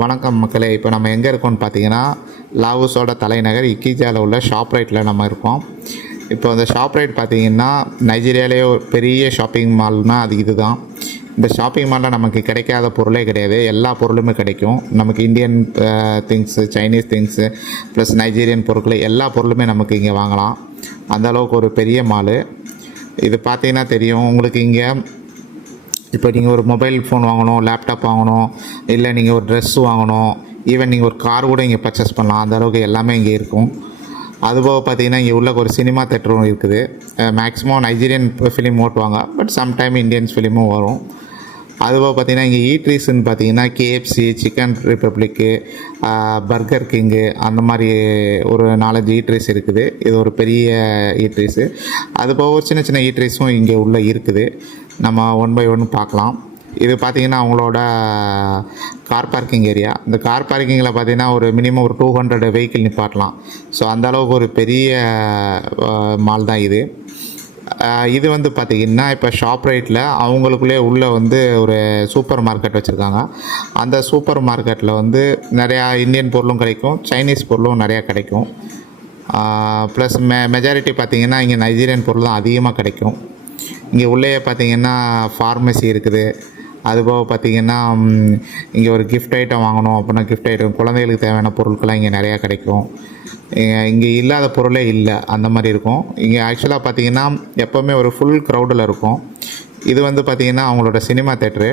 வணக்கம் மக்களே. இப்போ நம்ம எங்கே இருக்கோம்னு பார்த்தீங்கன்னா, லாவோஸோட தலைநகர் இக்கிஜாவில் உள்ள ஷாப்ரைட்டில் நம்ம இருக்கோம். இப்போ அந்த ஷாப்ரைட் பார்த்தீங்கன்னா, நைஜீரியாவிலேயே ஒரு பெரிய ஷாப்பிங் மால்னால் அது இது தான். இந்த ஷாப்பிங் மாலில் நமக்கு கிடைக்காத பொருளே கிடையாது. எல்லா பொருளுமே கிடைக்கும். நமக்கு Indian things, Chinese things, plus Nigerian பொருட்கள் எல்லா பொருளுமே நமக்கு இங்கே வாங்கலாம். அந்தளவுக்கு ஒரு பெரிய மாலு. இது பார்த்தீங்கன்னா தெரியும் உங்களுக்கு. இங்கே இப்போ நீங்கள் ஒரு மொபைல் ஃபோன் வாங்கணும், லேப்டாப் வாங்கணும், இல்லை நீங்கள் ஒரு ட்ரெஸ் வாங்கணும், ஈவன் நீங்கள் ஒரு கார் கூட இங்கே பர்ச்சேஸ் பண்ணலாம். அந்த அளவுக்கு எல்லாமே இங்கே இருக்கும். அதுபோக பார்த்தீங்கன்னா இங்கே உள்ள ஒரு சினிமா தேட்டரும் இருக்குது. மேக்ஸிமம் நைஜீரியன் ஃபிலிம் ஓட்டுவாங்க, பட் சம்டைம் இந்தியன்ஸ் ஃபிலிமும் வரும். அதுபோக பார்த்தீங்கன்னா இங்கே ஈட்ரீஸ்ன்னு பார்த்தீங்கன்னா கேஎஃப்சி, சிக்கன் ரிப்பப்ளிக்கு, பர்கர் கிங்கு, அந்த மாதிரி ஒரு 4-5 ஈட்ரீஸ் இருக்குது. இது ஒரு பெரிய ஈட்ரீஸு. அதுபோக ஒரு சின்ன சின்ன ஈட்ரீஸும் இங்கே உள்ளே இருக்குது. நம்ம ஒன் பை ஒன் பார்க்கலாம். இது பார்த்திங்கன்னா அவங்களோட கார் பார்க்கிங் ஏரியா. இந்த கார் பார்க்கிங்கில் பார்த்திங்கன்னா ஒரு மினிமம் ஒரு 200 வெஹிக்கிள் நிப்பாட்டலாம். ஸோ அந்தளவுக்கு ஒரு பெரிய மால் தான் இது. இது வந்து பார்த்திங்கன்னா இப்போ ஷாப்ரைட்டில் அவங்களுக்குள்ளே உள்ளே வந்து ஒரு சூப்பர் மார்க்கெட் வச்சுருக்காங்க. அந்த சூப்பர் மார்க்கெட்டில் வந்து நிறையா இந்தியன் பொருளும் கிடைக்கும், சைனீஸ் பொருளும் நிறையா கிடைக்கும். ப்ளஸ் மெஜாரிட்டி பார்த்திங்கன்னா இங்கே நைஜீரியன் பொருள் தான் அதிகமாக கிடைக்கும். இங்கே உள்ளே பார்த்திங்கன்னா ஃபார்மசி இருக்குது. அதுபோக பார்த்திங்கன்னா இங்கே ஒரு கிஃப்ட் ஐட்டம் வாங்கணும் அப்படின்னா கிஃப்ட் ஐட்டம், குழந்தைகளுக்கு தேவையான பொருட்கள்லாம் இங்கே நிறையா கிடைக்கும். இங்கே இல்லாத பொருளே இல்லை, அந்த மாதிரி இருக்கும். இங்கே ஆக்சுவலாக பார்த்திங்கன்னா எப்போவுமே ஒரு ஃபுல் க்ரௌடில் இருக்கும். இது வந்து பார்த்திங்கன்னா அவங்களோட சினிமா தேட்ரு.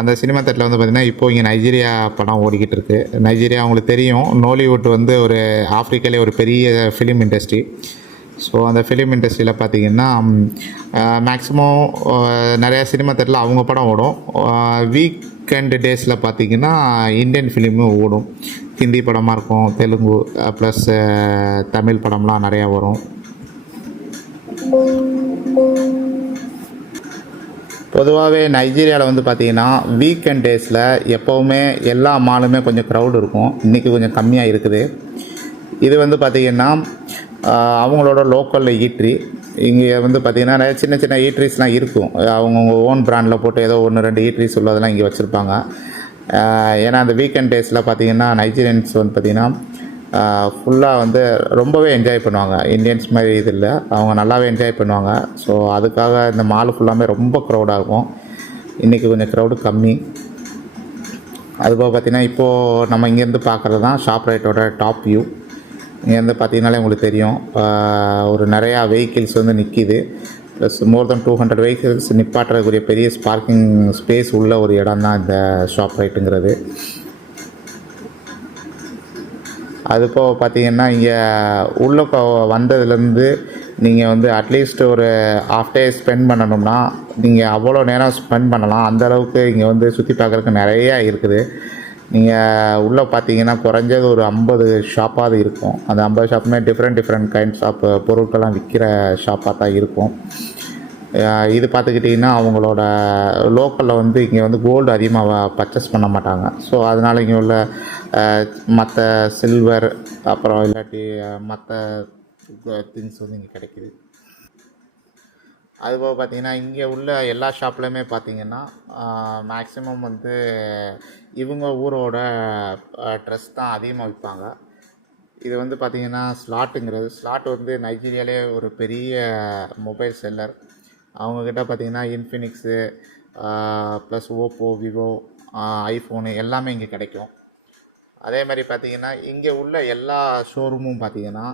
அந்த சினிமா தேட்டரில் வந்து பார்த்திங்கன்னா இப்போது இங்கே நைஜீரியா படம் ஓடிக்கிட்டு இருக்குது. நைஜீரியா அவங்களுக்கு தெரியும், நோலிவுட் வந்து ஒரு ஆஃப்ரிக்காலே ஒரு பெரிய ஃபிலிம் இண்டஸ்ட்ரி. ஸோ அந்த ஃபிலிம் இண்டஸ்ட்ரியில் பார்த்திங்கன்னா மேக்ஸிமம் நிறையா சினிமா தேட்டரில் அவங்க படம் ஓடும். வீக்கெண்டு டேஸில் பார்த்திங்கன்னா இந்தியன் ஃபிலிமும் ஓடும். ஹிந்தி படமாக இருக்கும், தெலுங்கு ப்ளஸ் தமிழ் படம்லாம் நிறையா வரும். பொதுவாகவே நைஜீரியாவில் வந்து பார்த்திங்கன்னா வீக்கெண்ட் டேஸில் எப்போவுமே எல்லா மாலுமே கொஞ்சம் க்ரௌடு இருக்கும். இன்றைக்கி கொஞ்சம் கம்மியாக இருக்குது. இது வந்து பார்த்திங்கன்னா அவங்களோட லோக்கலில் ஈட்ரி. இங்கே வந்து பார்த்திங்கன்னா நிறைய சின்ன சின்ன ஈட்ரிஸ்லாம் இருக்கும். அவங்கவுங்க ஓன் பிராண்டில் போட்டு ஏதோ 1-2 ஈட்ரிஸ் உள்ளதெல்லாம் இங்கே வச்சுருப்பாங்க. ஏன்னா அந்த வீக்கெண்ட் டேஸில் பார்த்திங்கன்னா நைஜீரியன்ஸ் வந்து பார்த்திங்கன்னா ஃபுல்லாக வந்து ரொம்பவே என்ஜாய் பண்ணுவாங்க. இந்தியன்ஸ் மாதிரி இது இல்லை, அவங்க நல்லாவே என்ஜாய் பண்ணுவாங்க. ஸோ அதுக்காக இந்த மால் ஃபுல்லாமே ரொம்ப க்ரௌடாக இருக்கும். இன்றைக்கி கொஞ்சம் க்ரௌடு கம்மி. அதுபோக பார்த்திங்கன்னா இப்போது நம்ம இங்கேருந்து பார்க்குறது தான் ஷாப்ரைட்டோட டாப் வியூ. இங்கேருந்து பார்த்திங்கனாலே உங்களுக்கு தெரியும், ஒரு நிறையா வெஹிக்கிள்ஸ் வந்து நிற்கிது. ப்ளஸ் மோர் தென் 200 வெஹிக்கிள்ஸ் நிப்பாட்டுறதுக்குரிய பெரிய பார்க்கிங் ஸ்பேஸ் உள்ள ஒரு இடம் தான் இந்த ஷாப்ரைட்டுங்கிறது. அதுபோக பார்த்திங்கன்னா இங்கே உள்ளே வந்ததுலேருந்து நீங்கள் வந்து அட்லீஸ்ட் ஒரு ஹாஃப் டே ஸ்பெண்ட் பண்ணணும்னா நீங்கள் அவ்வளோ நேரம் ஸ்பெண்ட் பண்ணலாம். அந்தளவுக்கு இங்கே வந்து சுற்றி பார்க்குறதுக்கு நிறையா இருக்குது. நீங்கள் உள்ளே பார்த்தீங்கன்னா குறைஞ்சது ஒரு 50 ஷாப்பாவது இருக்கும். அந்த 50 ஷாப்புமே டிஃப்ரெண்ட் கைண்ட்ஸ் ஆஃப் பொருட்கள்லாம் விற்கிற ஷாப்பாக தான் இருக்கும். இது பார்த்துக்கிட்டிங்கன்னா அவங்களோட லோக்கலில் வந்து இங்கே வந்து கோல்டு அதிகமாக பர்ச்சேஸ் பண்ண மாட்டாங்க. ஸோ அதனால் இங்கே உள்ள மற்ற சில்வர் அப்புறம் இல்லாட்டி மற்ற திங்ஸ் வந்து இங்கே கிடைக்கிது. அதுபோக பார்த்திங்கன்னா இங்கே உள்ள எல்லா ஷாப்லையுமே பார்த்திங்கன்னா மேக்ஸிமம் வந்து இவங்க ஊரோட ட்ரெஸ் தான் அதிகமாக விற்பாங்க. இது வந்து பார்த்திங்கன்னா ஸ்லாட் வந்து நைஜீரியாவிலே ஒரு பெரிய மொபைல் செல்லர். அவங்கக்கிட்ட பார்த்திங்கன்னா Infinix plus Oppo, Vivo, iPhone எல்லாமே இங்கே கிடைக்கும். அதே மாதிரி பார்த்திங்கன்னா இங்கே உள்ள எல்லா ஷோரூமும் பார்த்திங்கன்னா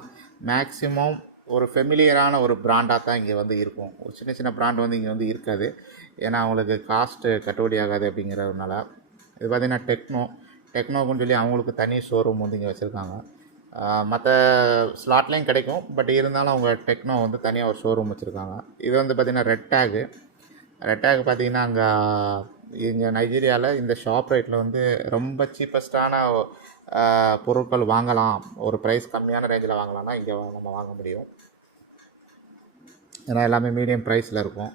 மேக்ஸிமம் ஒரு ஃபெமிலியரான ஒரு ப்ராண்டாக தான் இங்கே வந்து இருக்கும். ஒரு சின்ன சின்ன ப்ராண்ட் வந்து இங்கே வந்து இருக்காது. ஏன்னா அவங்களுக்கு காஸ்ட்டு கட்டுப்படி ஆகாது அப்படிங்கிறதுனால. இது பார்த்திங்கன்னா டெக்னோக்குன்னு சொல்லி அவங்களுக்கு தனி ஷோரூம் வந்து இங்கே வச்சுருக்காங்க. மற்ற ஸ்லாட்லேயும் கிடைக்கும், பட் இருந்தாலும் அவங்க டெக்னோ வந்து தனியாக ஒரு ஷோரூம் வச்சுருக்காங்க. இது வந்து பார்த்திங்கன்னா ரெட் டேக் பார்த்திங்கன்னா அங்கே இங்கே நைஜீரியாவில் இந்த ஷாப்ரைட்டில் வந்து ரொம்ப சீப்பஸ்ட்டான பொருட்கள் வாங்கலாம், ஒரு ப்ரைஸ் கம்மியான ரேஞ்சில் வாங்கலாம்னா இங்கே நம்ம வாங்க முடியும். ஏன்னா எல்லாமே மீடியம் ப்ரைஸில் இருக்கும்.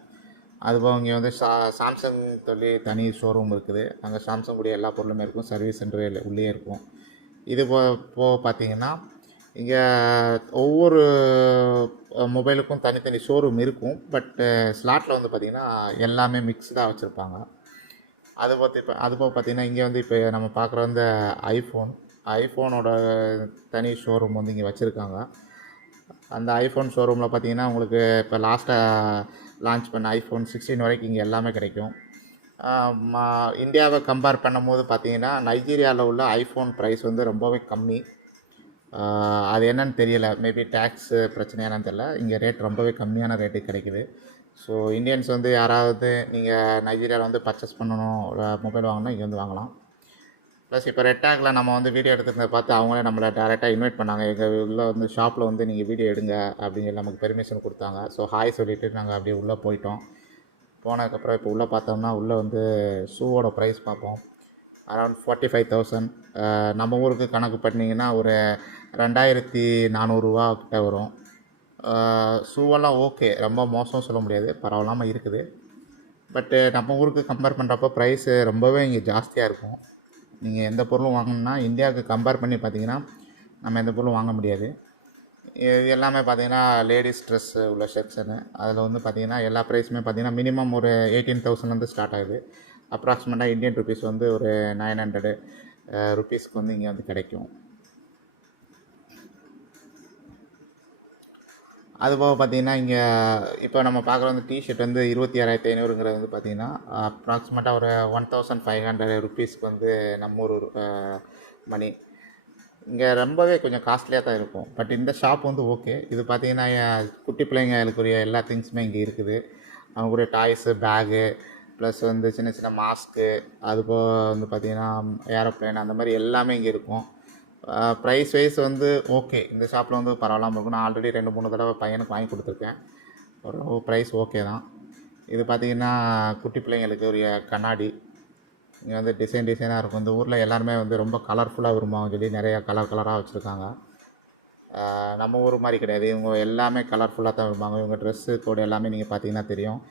அதுபோக இங்கே வந்து சாம்சங் சொல்லி தனி ஷோரூம் இருக்குது. அங்கே சாம்சங் கூடிய எல்லா பொருளுமே இருக்கும். சர்வீஸ் சென்டர் உள்ளே இருக்கும். இது போக பார்த்திங்கன்னா இங்கே ஒவ்வொரு மொபைலுக்கும் தனித்தனி ஷோரூம் இருக்கும். பட் ஸ்லாட்டில் வந்து பார்த்திங்கன்னா எல்லாமே மிக்ஸ்டாக வச்சுருப்பாங்க. அது போக பார்த்தீங்கன்னா இங்கே வந்து இப்போ நம்ம பார்க்குற வந்து ஐஃபோனோட தனி ஷோரூம் வந்து இங்கே வச்சுருக்காங்க. அந்த ஐஃபோன் ஷோரூமில் பார்த்தீங்கன்னா உங்களுக்கு இப்போ லாஸ்ட்டாக லான்ச் பண்ண ஐஃபோன் 16 வரைக்கும் இங்கே எல்லாமே கிடைக்கும். இந்தியாவை கம்பேர் பண்ணும்போது பார்த்தீங்கன்னா நைஜீரியாவில் உள்ள ஐஃபோன் ப்ரைஸ் வந்து ரொம்பவே கம்மி. அது என்னன்னு தெரியல, மேபி டேக்ஸு பிரச்சனை என்னன்னு தெரியல. இங்கே ரேட் ரொம்பவே கம்மியான ரேட்டுக்கு கிடைக்குது. ஸோ இந்தியன்ஸ் வந்து யாராவது நீங்கள் நைஜீரியாவில் வந்து பர்ச்சேஸ் பண்ணணும், மொபைல் வாங்கணும், இங்கே வந்து வாங்கலாம். ப்ளஸ் இப்போ ரெட் டேக்கில் நம்ம வந்து வீடியோ எடுத்துக்கிறத பார்த்து அவங்களே நம்மளை டேரெக்டாக இன்வைட் பண்ணாங்க. எங்கள் உள்ள வந்து ஷாப்பில் வந்து நீங்கள் வீடியோ எடுங்க அப்படின்னு சொல்லி நமக்கு பெர்மிஷன் கொடுத்தாங்க. ஸோ ஹாய் சொல்லிவிட்டு நாங்கள் அப்படியே உள்ளே போயிட்டோம். போனதுக்கப்புறம் இப்போ உள்ளே பார்த்தோம்னா உள்ளே வந்து ஷூவோட ப்ரைஸ் பார்ப்போம். அரௌண்ட் 45,000. நம்ம ஊருக்கு கணக்கு பண்ணிங்கன்னா ஒரு 2,400 கிட்ட வரும். ஷூவெல்லாம் ஓகே, ரொம்ப மோசம் சொல்ல முடியாது, பரவாயில்லாமல் இருக்குது. பட்டு நம்ம ஊருக்கு கம்பேர் பண்ணுறப்போ ப்ரைஸு ரொம்பவே இங்கே ஜாஸ்தியாக இருக்கும். நீங்கள் எந்த பொருளும் வாங்கணுன்னா இந்தியாவுக்கு கம்பேர் பண்ணி பார்த்தீங்கன்னா நம்ம எந்த பொருளும் வாங்க முடியாது. இது எல்லாமே பார்த்தீங்கன்னா லேடிஸ் ட்ரெஸ்ஸு உள்ள செக்ஷனு. அதில் வந்து பார்த்திங்கன்னா எல்லா ப்ரைஸுமே பார்த்திங்கன்னா மினிமம் ஒரு 18,000 ஸ்டார்ட் ஆகுது. அப்ராக்சிமேட்டாக இந்தியன் ருபீஸ் வந்து ஒரு 900 ருபீஸ்க்கு வந்து இங்கே வந்து கிடைக்கும். அதுபோக பார்த்திங்கன்னா இங்கே இப்போ நம்ம பார்க்குற வந்து டிஷர்ட் வந்து 26,500 வந்து பார்த்திங்கன்னா அப்ராக்சிமேட்டாக ஒரு 1,500 ருபீஸ்க்கு வந்து நம்ம ஊர் மணி. இங்கே ரொம்பவே கொஞ்சம் காஸ்ட்லியாக தான் இருக்கும். பட் இந்த ஷாப் வந்து ஓகே. இது பார்த்திங்கன்னா குட்டி பிள்ளைங்களுக்குரிய எல்லா திங்ஸுமே இங்கே இருக்குது. அவங்களுடைய டாய்ஸு, பேகு, ப்ளஸ் வந்து சின்ன சின்ன மாஸ்க்கு, அதுபோக வந்து பார்த்திங்கன்னா ஏரோப்ளேன், அந்த மாதிரி எல்லாமே இங்கே இருக்கும். ப்ரைஸ் வைஸ் வந்து ஓகே, இந்த ஷாப்பில் வந்து பரவாயில்லாமல் இருக்கும். நான் ஆல்ரெடி 2-3 தடவை பையனுக்கு வாங்கி கொடுத்துருக்கேன். ஒரு ப்ரைஸ் ஓகே தான். இது பார்த்திங்கன்னா குட்டி பிள்ளைங்களுக்கு உரிய கண்ணாடி. இங்கே வந்து டிசைனாக இருக்கும். இந்த ஊரில் எல்லாருமே வந்து ரொம்ப கலர்ஃபுல்லாக விரும்புவாங்க சொல்லி நிறையா கலராக வச்சுருக்காங்க. நம்ம ஊர் மாதிரி கிடையாது, இவங்க எல்லாமே கலர்ஃபுல்லாக தான் விரும்புவாங்க. இவங்க ட்ரெஸ்ஸு கோடு எல்லாமே நீங்கள் பார்த்தீங்கன்னா தெரியும்.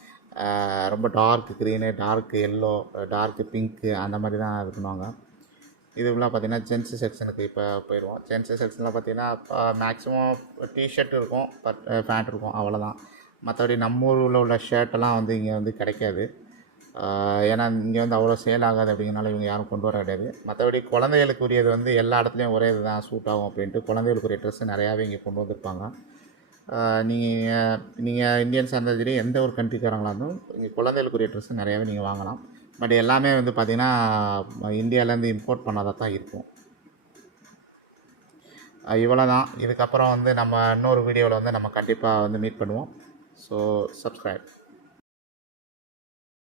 ரொம்ப dark green, dark yellow, dark pink, அந்த மாதிரி தான் இது பண்ணுவாங்க. இதுலாம் பார்த்திங்கன்னா ஜென்ஸு செக்ஷனுக்கு இப்போ போயிடுவோம். ஜென்ஸு செக்ஷனில் பார்த்திங்கன்னா மேக்ஸிமம் டிஷர்ட் இருக்கும், பேண்ட் இருக்கும், அவ்வளோதான். மற்றபடி நம்ம ஊரில் உள்ள ஷர்ட்டெல்லாம் வந்து இங்கே வந்து கிடைக்காது. ஏன்னா இங்கே வந்து அவ்வளோ சேல் ஆகாது அப்படிங்கிறனால இவங்க யாரும் கொண்டு வர கிடையாது. மற்றபடி குழந்தைகளுக்குரியது வந்து எல்லா இடத்துலையும் ஒரே இது தான் சூட் ஆகும் அப்படின்ட்டு குழந்தைகளுக்குரிய ட்ரெஸ்ஸு நிறையாவே இங்கே கொண்டு வந்திருப்பாங்க. நீங்கள் இந்தியன்ஸாக இருந்தாலும் சரி, எந்த ஒரு கண்ட்ரிக்காரங்களாக இருந்தாலும் இங்கே குழந்தைகளுக்குரிய ட்ரெஸ்ஸு நிறையாவே நீங்கள் வாங்கலாம். பட் எல்லாமே வந்து பார்த்திங்கன்னா இந்தியாவிலேருந்து இம்போர்ட் பண்ணாதான் தான் இருக்கும். இவ்வளோ தான். இதுக்கப்புறம் வந்து நம்ம இன்னொரு வீடியோவில் வந்து நம்ம கண்டிப்பாக வந்து மீட் பண்ணுவோம். So subscribe.